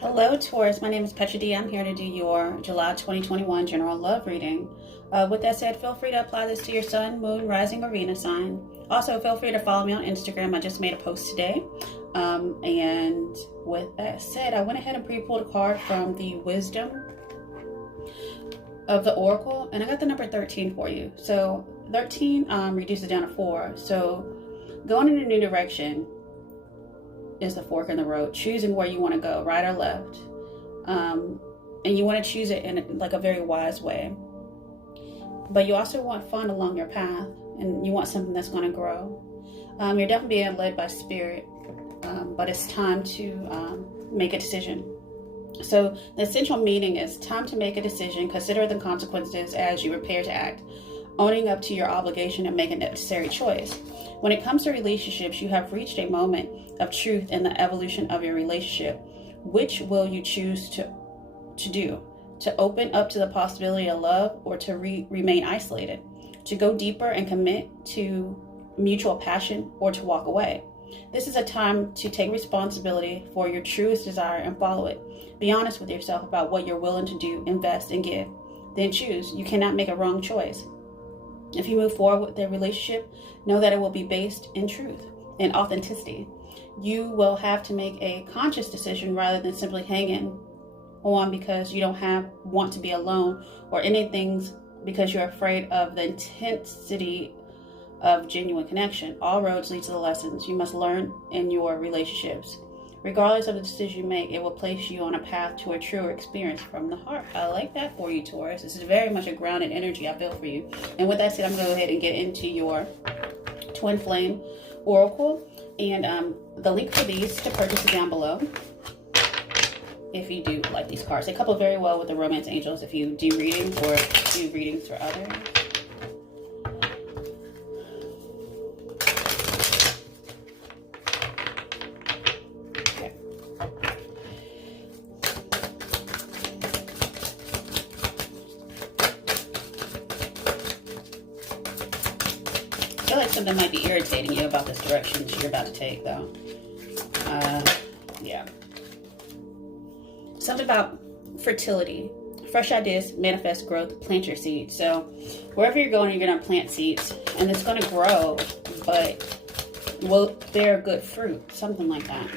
Hello, Taurus. My name is Petra D. I'm here to do your July 2021 general love reading. With that said, feel free to apply this to your sun, moon, rising, or Venus sign. Also, feel free to follow me on Instagram. I just made a post today. And with that said, I went ahead and pre-pulled a card from the Wisdom of the Oracle, and I got the number 13 for you. So 13 reduces down to 4. So going in a new direction is the fork in the road, choosing where you want to go, right or left. And you want to choose it in like a very wise way. But you also want fun along your path, and you want something that's going to grow. You're definitely being led by spirit, but it's time to make a decision. So the essential meaning is time to make a decision, consider the consequences as you prepare to act, owning up to your obligation and make a necessary choice. When it comes to relationships, you have reached a moment of truth in the evolution of your relationship. Which will you choose to do? To open up to the possibility of love, or to remain isolated? To go deeper and commit to mutual passion, or to walk away? This is a time to take responsibility for your truest desire and follow it. Be honest with yourself about what you're willing to do, invest, and give. Then choose. You cannot make a wrong choice. If you move forward with the relationship, know that it will be based in truth and authenticity. You will have to make a conscious decision rather than simply hanging on because you don't want to be alone, or anything because you're afraid of the intensity of genuine connection. All roads lead to the lessons you must learn in your relationships. Regardless of the decision you make, it will place you on a path to a truer experience from the heart. I like that for you, Taurus. This is very much a grounded energy I feel for you. And with that said, I'm going to go ahead and get into your Twin Flame Oracle. And the link for these to purchase is down below. If you do like these cards, they couple very well with the Romance Angels if you do readings or do readings for others. I feel like something might be irritating you about this direction that you're about to take, though. Yeah. Something about fertility. Fresh ideas, manifest growth, plant your seeds. So wherever you're going, you're going to plant seeds, and it's going to grow, but will bear good fruit? Something like that.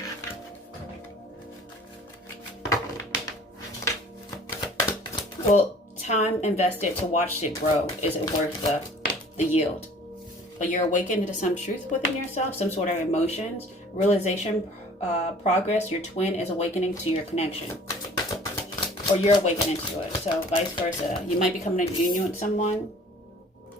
Well, time invested to watch it grow, is it worth the yield? But you're awakened to some truth within yourself, some sort of emotions, realization, progress. Your twin is awakening to your connection, or you're awakening to it. So vice versa. You might be coming into union with someone,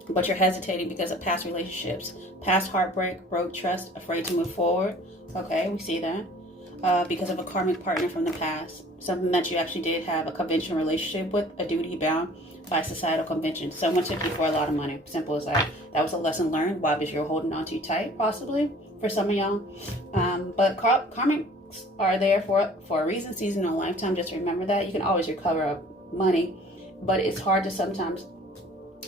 but you're hesitating because of past relationships, past heartbreak, broke trust, afraid to move forward. Okay, we see that. Because of a karmic partner from the past, something that you actually did have a conventional relationship with, a duty bound by societal convention. Someone took you for a lot of money. Simple as that. That was a lesson learned. Why? Because you're holding on too tight, possibly, for some of y'all. But karmics are there for a reason, season, and a lifetime. Just remember that. You can always recover money, but it's hard to sometimes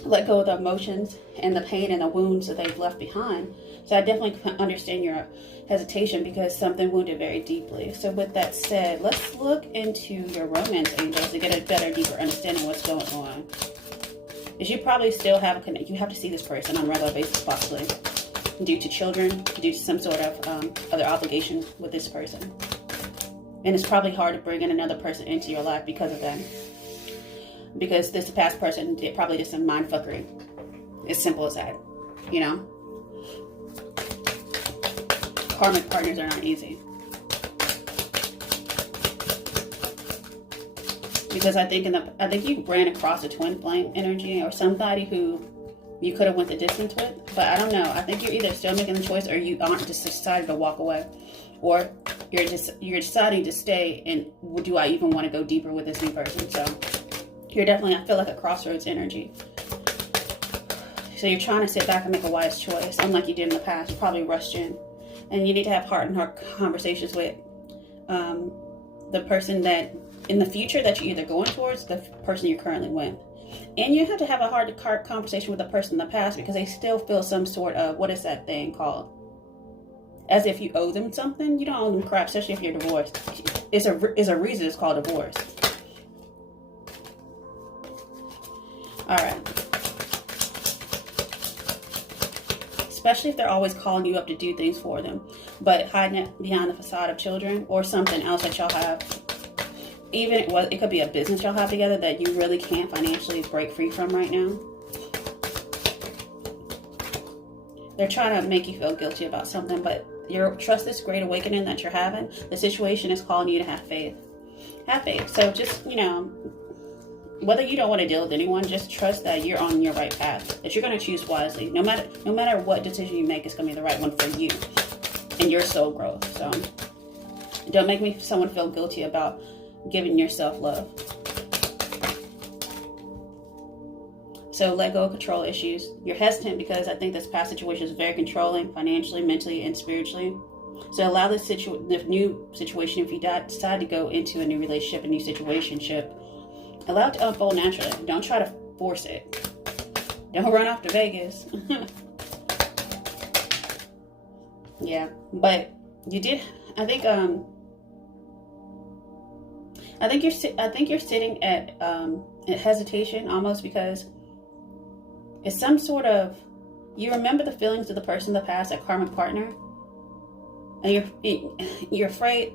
let go of the emotions and the pain and the wounds that they've left behind. So I definitely understand your hesitation because something wounded very deeply. So with that said, let's look into your romance angels to get a better, deeper understanding of what's going on. Is you probably still have a connection. You have to see this person on a regular basis, possibly due to children, due to some sort of other obligation with this person. And it's probably hard to bring in another person into your life because of that. Because this past person probably did some mind fuckery. It's simple as that, you know. Karmic partners are not easy. Because I think you ran across a twin flame energy, or somebody who you could have went the distance with, but I don't know. I think you're either still making the choice, or you aren't, just decided to walk away, or you're deciding to stay. And do I even want to go deeper with this new person? So you're definitely, I feel like, a crossroads energy. So you're trying to sit back and make a wise choice, unlike you did in the past. You probably rushed in. And you need to have heart-and-heart conversations with the person that, in the future, that you're either going towards, the person you're currently with. And you have to have a heart-to-heart conversation with the person in the past, because they still feel some sort of, what is that thing called? as if you owe them something. You don't owe them crap, especially if you're divorced. It's a reason it's called divorce. All right. Especially if they're always calling you up to do things for them, but hiding it behind the facade of children or something else that y'all have. Even it could be a business y'all have together that you really can't financially break free from right now. They're trying to make you feel guilty about something, but trust this great awakening that you're having. The situation is calling you to have faith. Have faith. So just, you know, whether you don't want to deal with anyone, just trust that you're on your right path, that you're going to choose wisely. No matter what decision you make, it's going to be the right one for you and your soul growth. So don't make someone feel guilty about giving yourself love. So let go of control issues. You're hesitant because I think this past situation is very controlling financially, mentally, and spiritually. So allow the new situation, if you decide to go into a new relationship, a new situationship, allow it to unfold naturally. Don't try to force it. Don't run off to Vegas. Yeah, but you did. I think you're sitting at hesitation almost because it's some sort of, you remember the feelings of the person in the past, a karmic partner, and you're afraid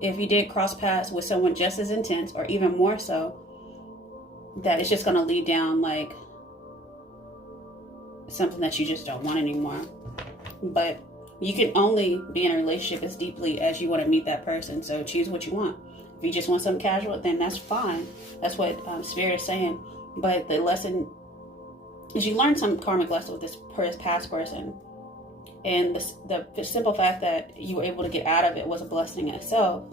if you did cross paths with someone just as intense or even more so, that it's just going to lead down like something that you just don't want anymore. But you can only be in a relationship as deeply as you want to meet that person. So choose what you want. If you just want something casual, then that's fine. That's what Spirit is saying. But the lesson is you learn some karmic lesson with this past person. And the simple fact that you were able to get out of it was a blessing in itself.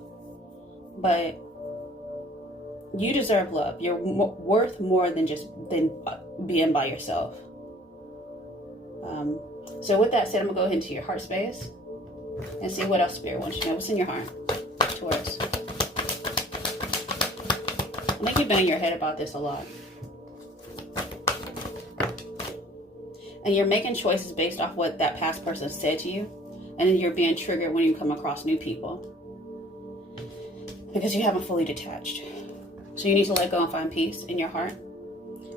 But you deserve love. You're worth more than being by yourself. So with that said, I'm going to go ahead into your heart space and see what else Spirit wants you to know. What's in your heart, Taurus? I think you've been in your head about this a lot. And you're making choices based off what that past person said to you. And then you're being triggered when you come across new people. Because you haven't fully detached. So you need to let go and find peace in your heart.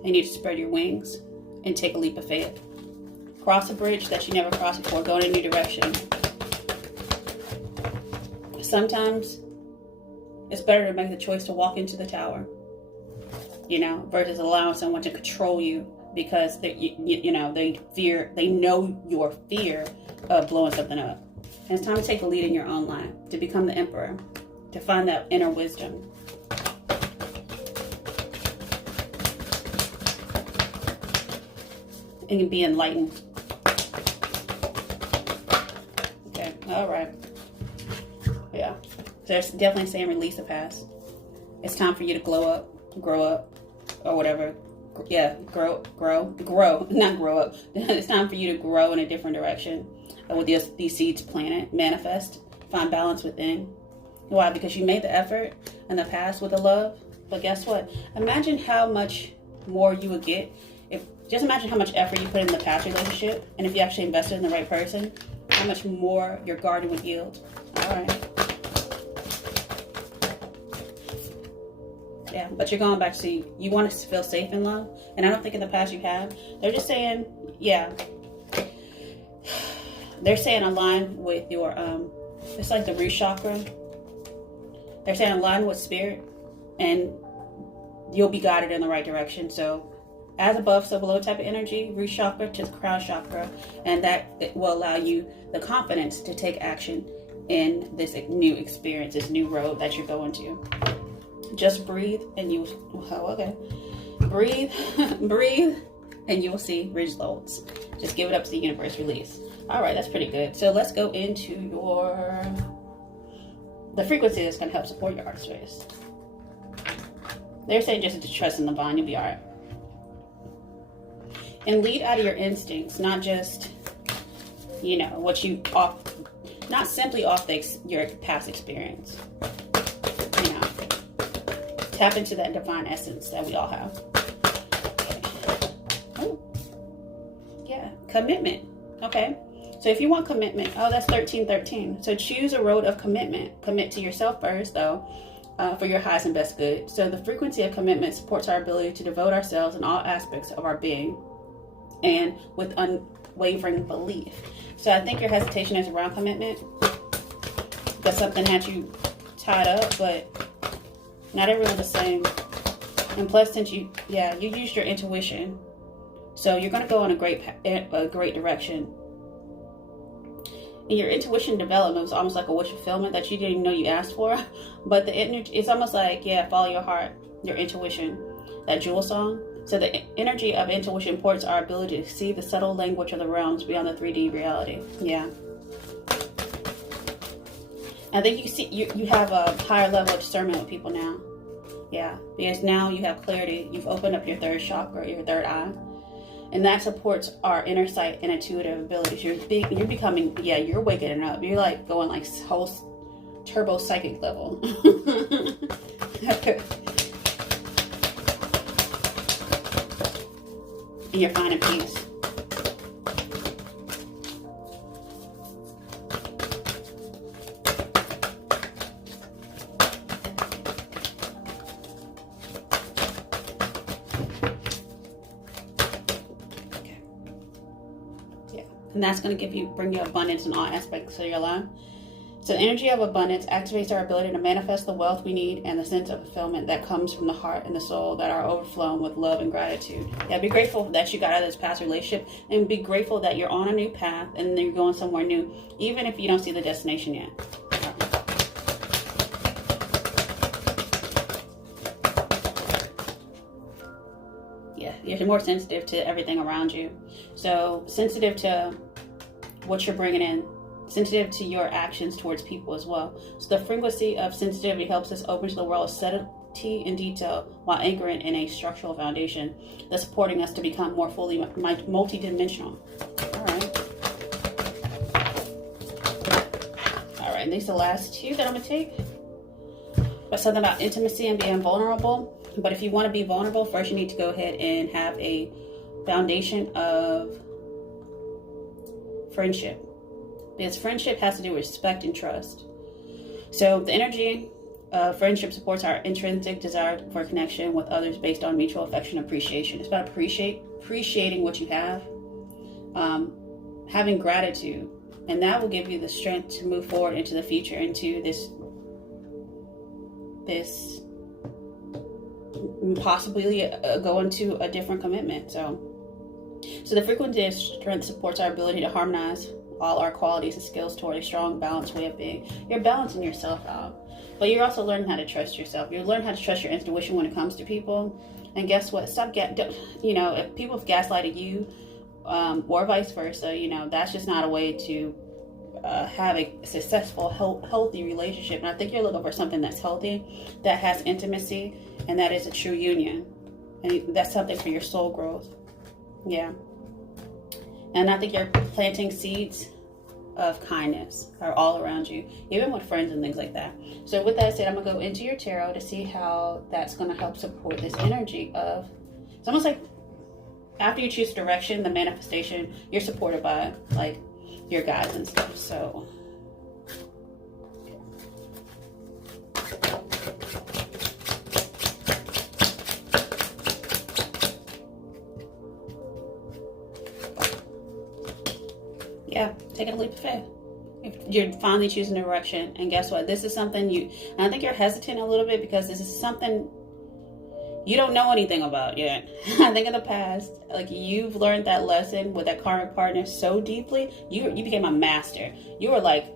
You need to spread your wings and take a leap of faith. Cross a bridge that you never crossed before. Go in a new direction. Sometimes it's better to make the choice to walk into the tower, versus allowing someone to control you because they know your fear of blowing something up. And it's time to take the lead in your own life, to become the emperor, to find that inner wisdom. And be enlightened. Okay, all right. Yeah. So it's definitely saying release the past. It's time for you to grow up, or whatever. Yeah, grow, not grow up. It's time for you to grow in a different direction. With these seeds planted, manifest, find balance within. Why? Because you made the effort in the past with the love. But guess what? Imagine how much more you would get just imagine how much effort you put in the past relationship, and if you actually invested in the right person, how much more your garden would yield. All right. Yeah, but you're going back to, you want to feel safe in love, and I don't think in the past you have. They're just saying, yeah. They're saying align with your, it's like the root chakra. They're saying align with spirit, and you'll be guided in the right direction. So, as above, so below type of energy, root chakra to crown chakra, and that will allow you the confidence to take action in this new experience, this new road that you're going to. Just breathe, and you. Oh, okay. Breathe, breathe, and you will see results. Just give it up to the universe. Release. All right, that's pretty good. So let's go into the frequency that's going to help support your heart space. They're saying just to trust in the vine, you'll be all right. And lead out of your instincts, not just, what you not simply off your past experience. Tap into that divine essence that we all have. Okay. Oh, yeah, commitment. Okay, So if you want commitment, oh, that's 1313. So choose a road of commitment. Commit to yourself first, though, for your highest and best good. So the frequency of commitment supports our ability to devote ourselves in all aspects of our being and with unwavering belief. So I think your hesitation is around commitment because something had you tied up, but not everyone's the same. And plus, since you used your intuition, so you're going to go in a great direction. And your intuition development was almost like a wish fulfillment that you didn't even know you asked for. But the energy, it's almost like, follow your heart, your intuition, that Jewel song. So the energy of intuition supports our ability to see the subtle language of the realms beyond the 3D reality. Yeah. I think you have a higher level of discernment with people now. Yeah, because now you have clarity. You've opened up your third chakra, your third eye. And that supports our inner sight and intuitive abilities. You're becoming, you're waking up. You're like going like whole turbo psychic level. And you're finding peace. And that's going to bring you abundance in all aspects of your life. So the energy of abundance activates our ability to manifest the wealth we need and the sense of fulfillment that comes from the heart and the soul that are overflowing with love and gratitude. Yeah, be grateful that you got out of this past relationship, and be grateful that you're on a new path and you're going somewhere new, even if you don't see the destination yet. Yeah, you're more sensitive to everything around you. So sensitive to what you're bringing in, sensitive to your actions towards people as well. So the frequency of sensitivity helps us open to the world of subtlety and detail while anchoring in a structural foundation that's supporting us to become more fully multidimensional. All right, these are the last two that I'm gonna take. But something about intimacy and being vulnerable. But if you want to be vulnerable, first you need to go ahead and have a foundation of friendship. Because friendship has to do with respect and trust. So the energy of friendship supports our intrinsic desire for connection with others based on mutual affection and appreciation. It's about appreciating what you have, having gratitude, and that will give you the strength to move forward into the future, into this possibly go into a different commitment. So the frequency of strength supports our ability to harmonize all our qualities and skills toward a strong, balanced way of being. You're balancing yourself out, but you're also learning how to trust yourself. You're learning how to trust your intuition when it comes to people. And guess what? If people have gaslighted you, or vice versa, that's just not a way to have a successful, healthy relationship. And I think you're looking for something that's healthy, that has intimacy, and that is a true union. And that's something for your soul growth. Yeah. And I think you're planting seeds of kindness are all around you, even with friends and things like that. So with that said, I'm going to go into your tarot to see how that's going to help support this energy of, it's almost like after you choose direction, the manifestation, you're supported by like your guides and stuff. So yeah, taking a leap of faith. If you're finally choosing a direction, and guess what? This is something and I think you're hesitant a little bit because this is something you don't know anything about yet. I think in the past, like you've learned that lesson with that karmic partner so deeply, you became a master. You're like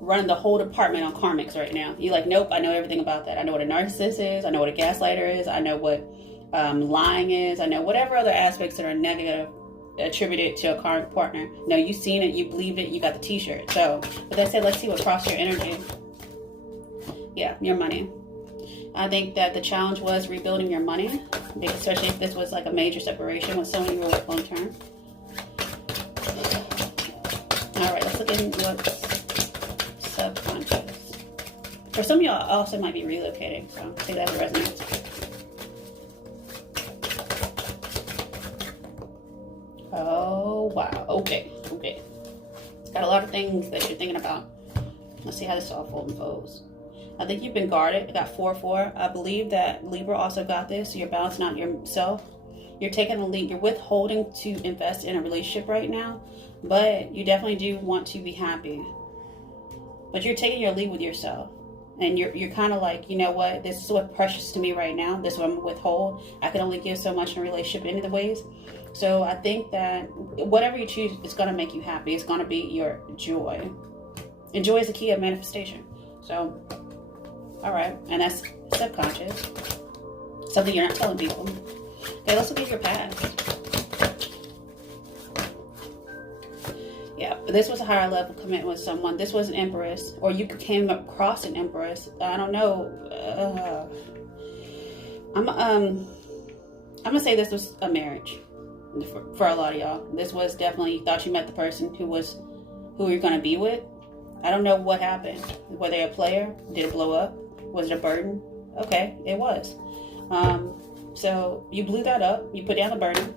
running the whole department on karmics right now. You're like, nope, I know everything about that. I know what a narcissist is. I know what a gaslighter is. I know what lying is. I know whatever other aspects that are negative attributed to a karmic partner. No, you've seen it, you believed it, you got the t-shirt. So with that said, let's see what crossed your energy. Yeah, your money. I think that the challenge was rebuilding your money, especially if this was like a major separation with someone you were with long term. All right, let's look at what's subconscious. For some of y'all also might be relocating, so see that resonates. Oh, wow. Okay. Got a lot of things that you're thinking about. Let's see how this all folds. I think you've been guarded. I got 4-4. I believe that Libra also got this. So you're balancing out yourself. You're taking the lead. You're withholding to invest in a relationship right now. But you definitely do want to be happy. But you're taking your lead with yourself. And you're kind of like, you know what? This is what's precious to me right now. This is what I'm going to withhold. I can only give so much in a relationship in other ways. So I think that whatever you choose, it's going to make you happy. It's going to be your joy. And joy is the key of manifestation. So, all right. And that's subconscious. Something you're not telling people. Okay, let's look at your past. Yeah, this was a higher level commitment with someone. This was an empress, or you came across an empress. I don't know. I'm gonna say this was a marriage for a lot of y'all. This was definitely, you thought you met the person who you're gonna be with. I don't know what happened. Were they a player? Did it blow up? Was it a burden? Okay, it was. So you blew that up. You put down the burden.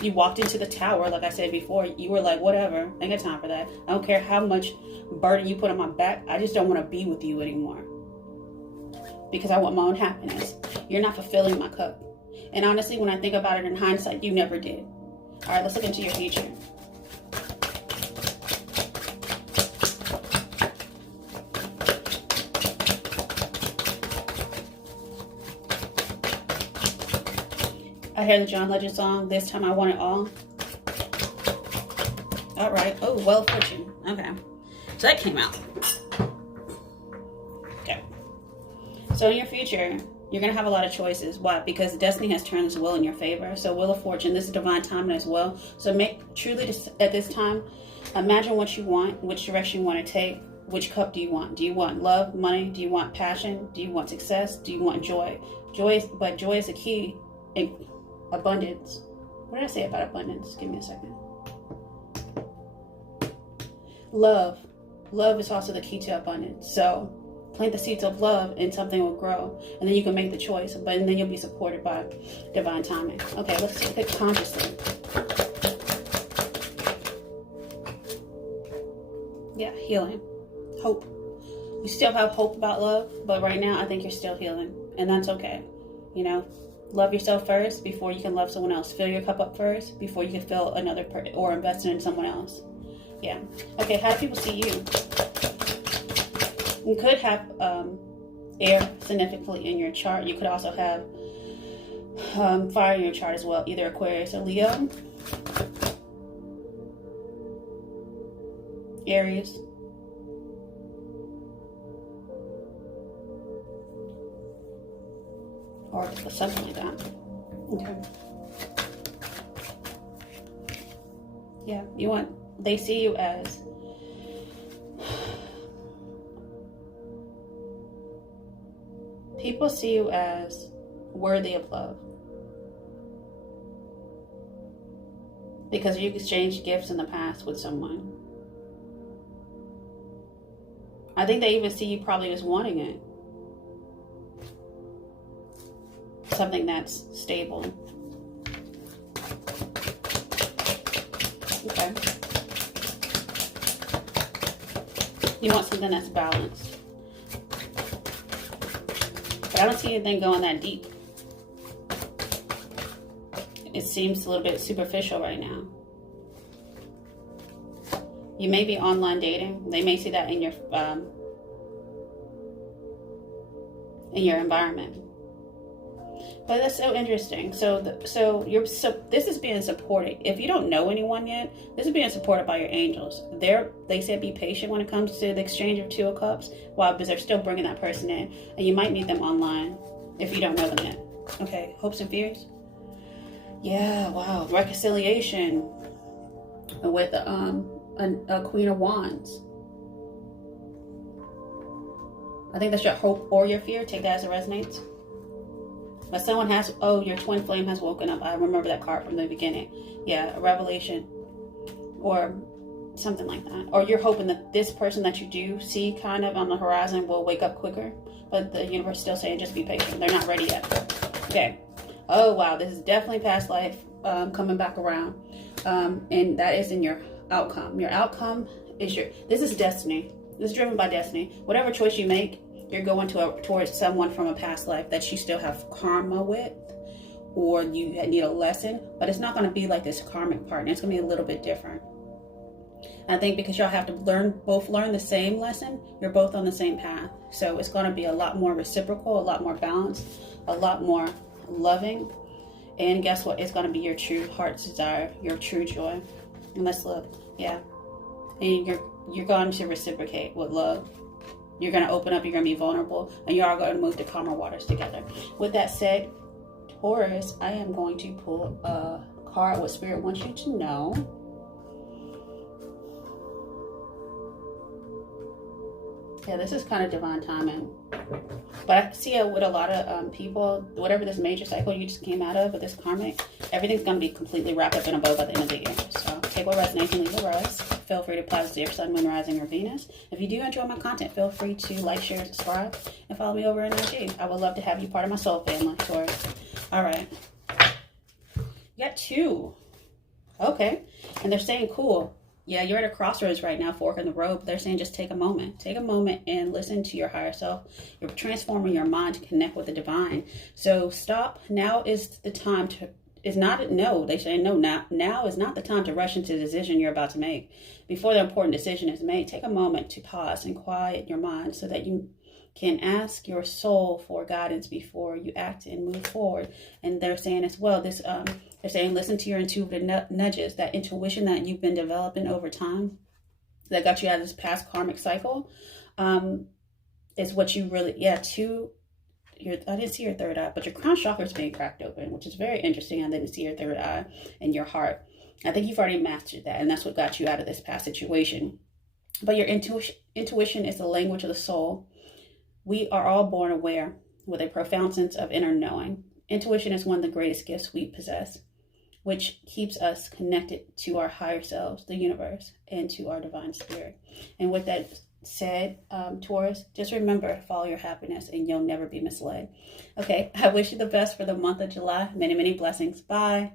You walked into the tower, like I said before. You were like, whatever, I ain't got time for that. I don't care how much burden you put on my back. I just don't want to be with you anymore. Because I want my own happiness. You're not fulfilling my cup. And honestly, when I think about it in hindsight, you never did. All right, let's look into your future. I hear the John Legend song, This Time I Want It All. All right. Oh, Well Fortune. Okay. So that came out. Okay. So in your future, you're going to have a lot of choices. Why? Because destiny has turned its will in your favor. So Wheel of Fortune, this is divine timing as well. So make truly at this time, imagine what you want, which direction you want to take. Which cup do you want? Do you want love, money? Do you want passion? Do you want success? Do you want joy? Joy is the key. Abundance. What did I say about abundance? Give me a second. Love. Love is also the key to abundance. So plant the seeds of love and something will grow. And then you can make the choice. But then you'll be supported by divine timing. Okay, let's look at consciously. Yeah, healing. Hope. You still have hope about love. But right now, I think you're still healing. And that's okay. You know? Love yourself first before you can love someone else. Fill your cup up first before you can fill another person or invest in someone else. Yeah. Okay, how do people see you? You could have air significantly in your chart. You could also have fire in your chart as well. Either Aquarius or Leo. Aries. Or something like that. Okay. Yeah, they see you as people see you as worthy of love. Because you exchanged gifts in the past with someone. I think they even see you probably as wanting it. Something that's stable. Okay. You want something that's balanced. But I don't see anything going that deep. It seems a little bit superficial right now. You may be online dating. They may see that in your environment. But that's so interesting. So this is being supported. If you don't know anyone yet, this is being supported by your angels. They said be patient when it comes to the exchange of Two of Cups. Why? Because they're still bringing that person in, and you might meet them online if you don't know them yet. Okay, hopes and fears. Yeah, wow, reconciliation with a Queen of Wands. I think that's your hope or your fear. Take that as it resonates. But someone your twin flame has woken up. I remember that card from the beginning. Yeah, a revelation or something like that. Or you're hoping that this person that you do see kind of on the horizon will wake up quicker. But the universe is still saying just be patient. They're not ready yet. Okay. Oh, wow. This is definitely past life coming back around. And that is in your outcome. Your outcome is this is destiny. This is driven by destiny. Whatever choice you make, you're going towards someone from a past life that you still have karma with, or you need a lesson, but it's not going to be like this karmic partner. It's going to be a little bit different. I think because y'all have to both learn the same lesson, you're both on the same path. So it's going to be a lot more reciprocal, a lot more balanced, a lot more loving. And guess what? It's going to be your true heart's desire, your true joy. And that's love. Yeah. And you're going to reciprocate with love. You're going to open up, you're going to be vulnerable, and you are going to move to calmer waters together. With that said, Taurus, I am going to pull a card what Spirit wants you to know. Yeah, this is kind of divine timing. But I see it with a lot of people, whatever this major cycle you just came out of with this karmic, everything's going to be completely wrapped up in a bow by the end of the year. So take what resonates and leave the rest. Feel free to apply to your sun, moon, rising, or Venus. If you do enjoy my content, feel free to like, share, subscribe, and follow me over in IG. I would love to have you part of my soul family, Taurus. All right. You got 2. Okay. And they're saying, cool. Yeah, you're at a crossroads right now, fork in the road. But they're saying just take a moment. Take a moment and listen to your higher self. You're transforming your mind to connect with the divine. So stop. Now is the time to, is not, no, they say no, now is not the time to rush into the decision you're about to make. Before the important decision is made, take a moment to pause and quiet your mind so that you can ask your soul for guidance before you act and move forward. And they're saying as well, this, they're saying listen to your intuitive nudges, that intuition that you've been developing over time that got you out of this past karmic cycle, is what you really, I didn't see your third eye, but your crown chakra is being cracked open, which is very interesting. I didn't see your third eye and your heart. I think you've already mastered that, and that's what got you out of this past situation. But your intuition is the language of the soul. We are all born aware with a profound sense of inner knowing. Intuition is one of the greatest gifts we possess, which keeps us connected to our higher selves, the universe, and to our divine spirit. And with that said, Taurus, just remember, follow your happiness and you'll never be misled. Okay, I wish you the best for the month of July. Many, many blessings. Bye.